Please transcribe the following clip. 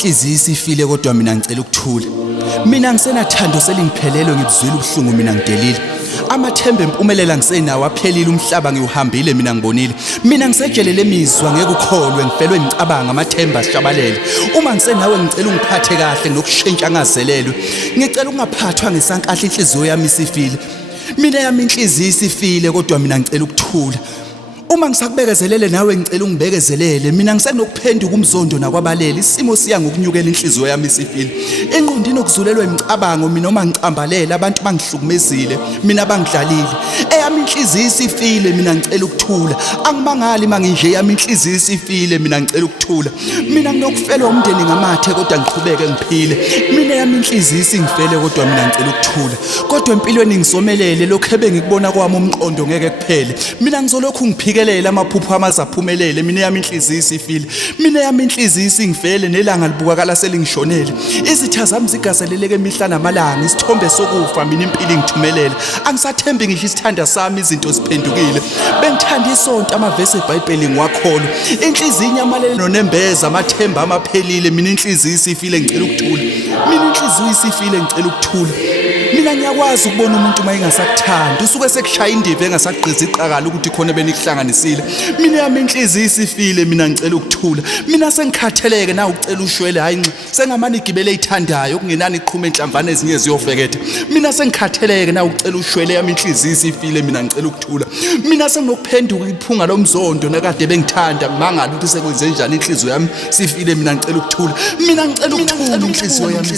inhliziyo isifile kodwa mina ngicela ukuthula. Mina ngisenathando selingiphelele ngibuzwile ubuhlungu mina ngidelile. Amathemba empumelelo ngisenawo aphelile umhlaba ngiuhambile mina ngibonile. Mina ngisejelele emizwa ngeke ukholwe ngifelwe ngicabanga amathemba ashabalele. Uma ngisenawe ngicela ungiphathe kahle ngokushintsha ngazelelwe. Ngicela ungaphathwa ngesankahle inhliziyo yami isifile. Mina yami inhliziyo isifile kodwa mina ngicela ukuthula. Uma ngisakubekezelele nawe ngicela ungibekezelele. Mina ngisenokuphenduka umzondo nakwabalele. Isimo siya ngokunyukela inhliziyo yami isifile. Engqondini okuzulelwa imicabango mina uma ngicambalela abantu bangihlukumezile, mina bangidlalile. Eyami inhliziyo isifile mina ngicela ukuthula. Angimangali manginje yami inhliziyo isifile mina ngicela ukuthula. Mina nginokufelwa umndeni ngamathe kodwa ngiqhubeke ngiphile. Mina yami inhliziyo isingifele kodwa mina ngicela ukuthula. Kodwa empilweni ngisomelele lokho ebengikubona kwami umqondo ngeke kuphele. Mina ngizolokhu ngiphike amaphupho amazaphumelele. Mina yami inhliziyo isifile. Mina yami inhliziyo isingifele nelanga libukakala selingishonele. Izitha zami zigazeleleke imihla namalanga. Isithombe sokufa mina impilo ngithumelela. Angisathembi ngisho isithanda sami izinto ziphendukile. Bengithanda isonto amavesi eBhayibheli ngiwakholwa. Inhliziyo inyamalele nonembeza amathemba amaphelile. Mina inhliziyo isifile ngicela ukuthula. Mina inhliziyo isifile ngicela ukuthula. Mina ngiyakwazi ukubona umuntu uma engasakuthandi. Usuke sekushaya indiva engasagqiza iqakala ukuthi khona benikuhlanganisile. Mina yami inhliziyo isifile mina ngicela ukuthula. Mina sengikhatheleke na ucela ushwele hayi nci. Sengamani igibele eyithandayo okungenani iqhuma enhlamvana ezinye ziyofeketha. Mina sengikhatheleke na ucela ushwele yami inhliziyo isifile mina ngicela ukuthula. Mina senginokuphenduka iphunga lomzondo nakade bengithanda ngimangala ukuthi sekwenze njani inhliziyo yami sifile mina ngicela ukuthula. Mina ngicela ukuthula inhliziyo yami.